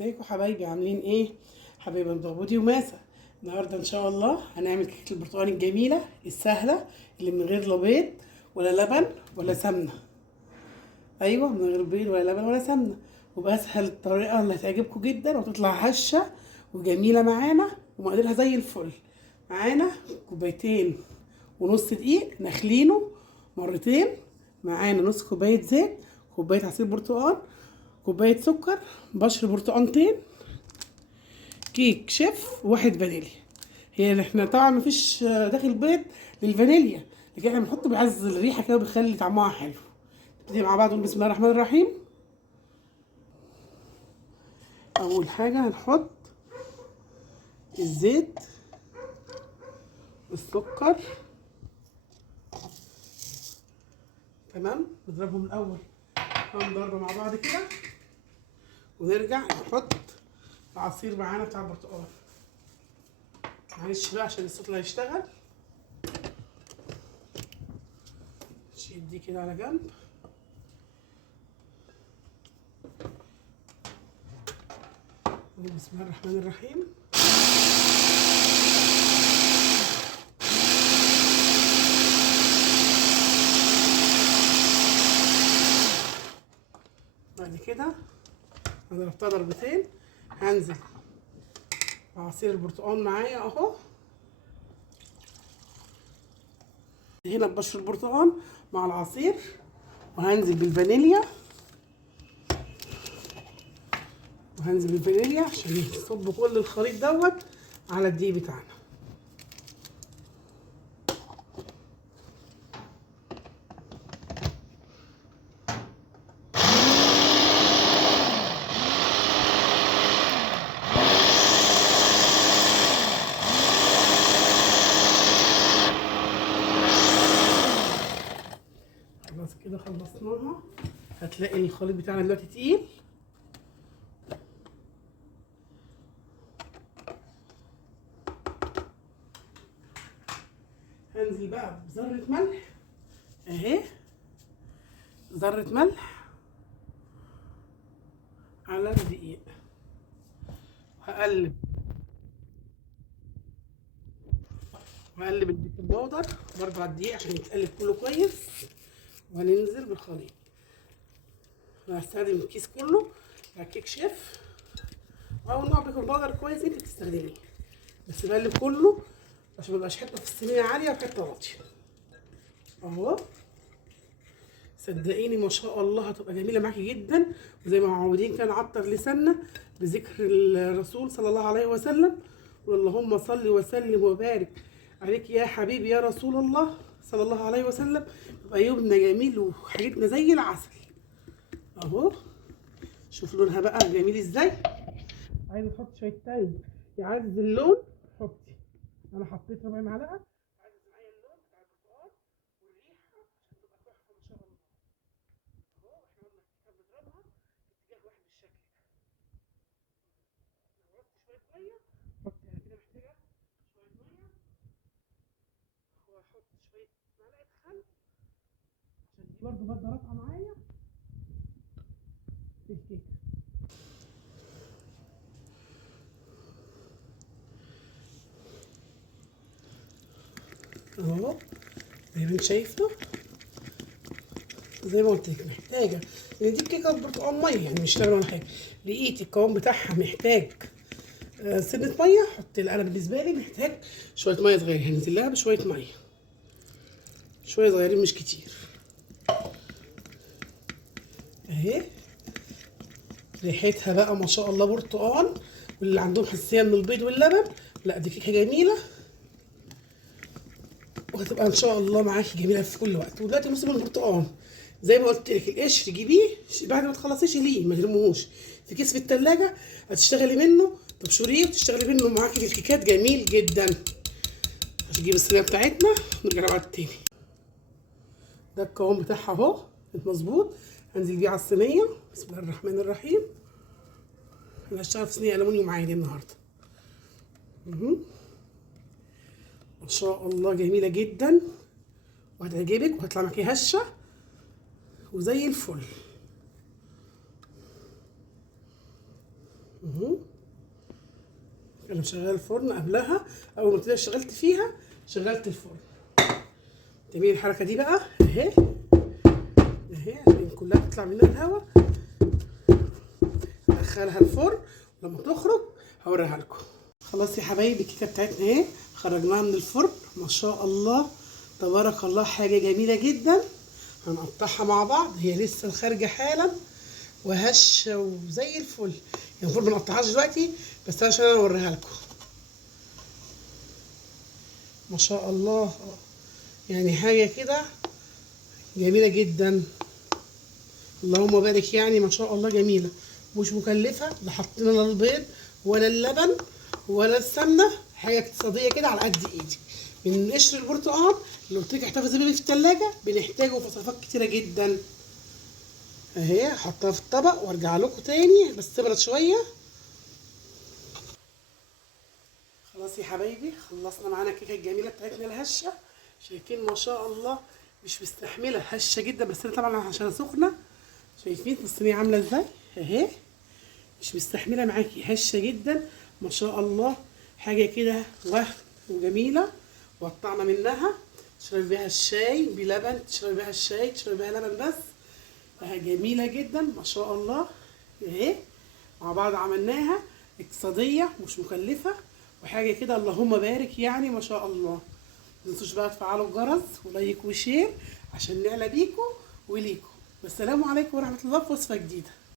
ازيكم حبايبي؟ عاملين ايه؟ حبايبي ضغوطي وماسة. النهارده ان شاء الله هنعمل كيكه البرتقال الجميله السهله اللي من غير لا بيض ولا لبن ولا سمنه. ايوه، من غير بيض ولا لبن ولا سمنه، وباسهل الطريقه اللي هتعجبكم جدا وتطلع هشه وجميله معانا ومقاديرها زي الفل. معانا كوبايتين ونص دقيق نخلينه مرتين، معانا نص كوبايه زيت، كوبايه عصير برتقال، كوبايه سكر، بشر برتقانتين، كيك شيف، واحد فانيليا. هي اللي احنا طبعا مفيش داخل بيض للفانيليا، لكن احنا بنحطه بيعزز الريحه كده وبيخلي طعمها حلو. نبتدي مع بعض. بسم الله الرحمن الرحيم. اول حاجه هنحط الزيت والسكر. تمام، نضربهم الاول، هنضرب مع بعض كده ونرجع نحط العصير معانا بتاع البرتقال. معلش بقى عشان الصوت اللي هيشتغل، نشيل دي كده على جنب. بسم الله الرحمن الرحيم. بعد كده انا ضربتها ضربتين، هنزل بعصير البرتقال معايا اهو. هنا ببشر البرتقال مع العصير، وهنزل بالفانيليا عشان يصب كل الخليط دوت على الدقيق بتاعنا. خلاص كده خلصناها. هتلاقي الخليط بتاعنا دلوقتي تقيل. هنزل بقى بذرة ملح اهي، ذرة ملح على الدقيق، وهقلب البيكنج باودر برضه على الدقيق عشان يتقلب كله كويس، وهننزل بالخليط. انا هستخدم الكيس كله بتاع كيك شيف، او نوع بيكنج باودر كويس انت بتستخدميه، بس بقلب كله عشان ميبقاش حته في الصينيه عاليه وحته واطيه اهو. صدقيني ما شاء الله هتبقى جميله معاكي جدا، وزي ما معودين كان عطر لساننا بذكر الرسول صلى الله عليه وسلم، اللهم صل وسلم وبارك عليك يا حبيبي يا رسول الله صلى الله عليه وسلم. يبقى يومنا جميل وحاجتنا زي العسل اهو. شوف لونها بقى جميل ازاي. عايزه تحط شويه تلج يعزز اللون حطي، انا حطيت ربع معلقه. عزز معايا اللون بتاع البرتقال والريحه عشان تبقى تحفه ما شاء الله اهو. احنا قلنا احنا بنضربها في اتجاه واحد بالشكل ده. لو عوزت شويه ميه حطي، انا كده محتاجه شويه ميه، واحط شويه معلقه خل عشان دي برضه رافعه معايا في الكيكه اهو. زي ما انت شايفه، زي ما قلت لك محتاجه، لان دي كيكه برتقال ميه يعني مش لبن ولا حاجه. لقيتي القوام بتاعها محتاج سنه ميه حطي. انا بالنسبه لي محتاج شويه ميه صغيرين، هنزل لها بشويه ميه، شويه صغيرين مش كتير اهي. ريحتها بقى ما شاء الله برتقال، واللي عندهم حساسيه من البيض واللبن، لا دي كيكه جميله وهتبقى ان شاء الله معاكي جميله في كل وقت. ودلوقتي موسم البرتقال زي ما قلت لك، القشر جيبيه بعد ما تخلصيش ليه، ما ترموهوش في كيس في التلاجة، هتشتغلي منه تبشريه وتشتغلي منه معاكي في الكيكات جميل جدا. هنجيب الصينيه بتاعتنا ونرجع لبعض تاني. ده القوام بتاعها اهو مظبوط. هنزل بيه على الصينيه. بسم الله الرحمن الرحيم. انا هشتغل في صينيه الومنيوم عادي النهارده. ما شاء الله جميله جدا وهتعجبك وهتطلع معاكي هشه وزي الفل انا مشغله الفرن قبلها، اول ما ابتدي اشتغلت فيها شغلت الفرن. تعملي الحركه دي بقى اهي عشان كلها تطلع منها الهواء. ادخلها الفرن ولما تخرج هوريها لكم. خلاص يا حبايبي الكيكه بتاعتنا اهي خرجناها من الفرن، ما شاء الله تبارك الله، حاجه جميله جدا. هنقطعها مع بعض، هي لسه خارجه حالا وهشه وزي الفل. يعني المفروض ما نقطعهاش دلوقتي بس عشان انا اوريها لكم. ما شاء الله يعني حاجه كده جميله جدا، اللهم بارك. يعني ما شاء الله جميله، مش مكلفه، لا حطينا لا البيض ولا اللبن ولا السمنه، حاجه اقتصاديه كده على قد ايدي. من قشر البرتقال اللي قلت لك احتفظي بيه في الثلاجه بنحتاجه في وصفات كتيره جدا. اهي هحطها في الطبق وارجع لكم تاني بس تبرد شويه. خلاص يا حبايبي خلصنا معانا الكيكه الجميله بتاعتنا الهشه. شايفين ما شاء الله مش مستحمله، هشه جدا، بس انا طبعا عشان سخنه. شايفين الصينيه عامله ازاي اهي، مش مستحمله معاكي، هشه جدا ما شاء الله. حاجه كده وجميله، وقطعنا منها تشربي بيها الشاي بلبن، تشربي بيها الشاي، تشربي بيها لبن بس. جميله جدا ما شاء الله اهي. مع بعض عملناها اقتصاديه مش مكلفه وحاجه كده اللهم بارك. يعني ما شاء الله. متنسوش بقى تفعلوا الجرس ولايك وشير عشان نعلى بيكم وليكم. والسلام عليكم ورحمه الله في وصفه جديده.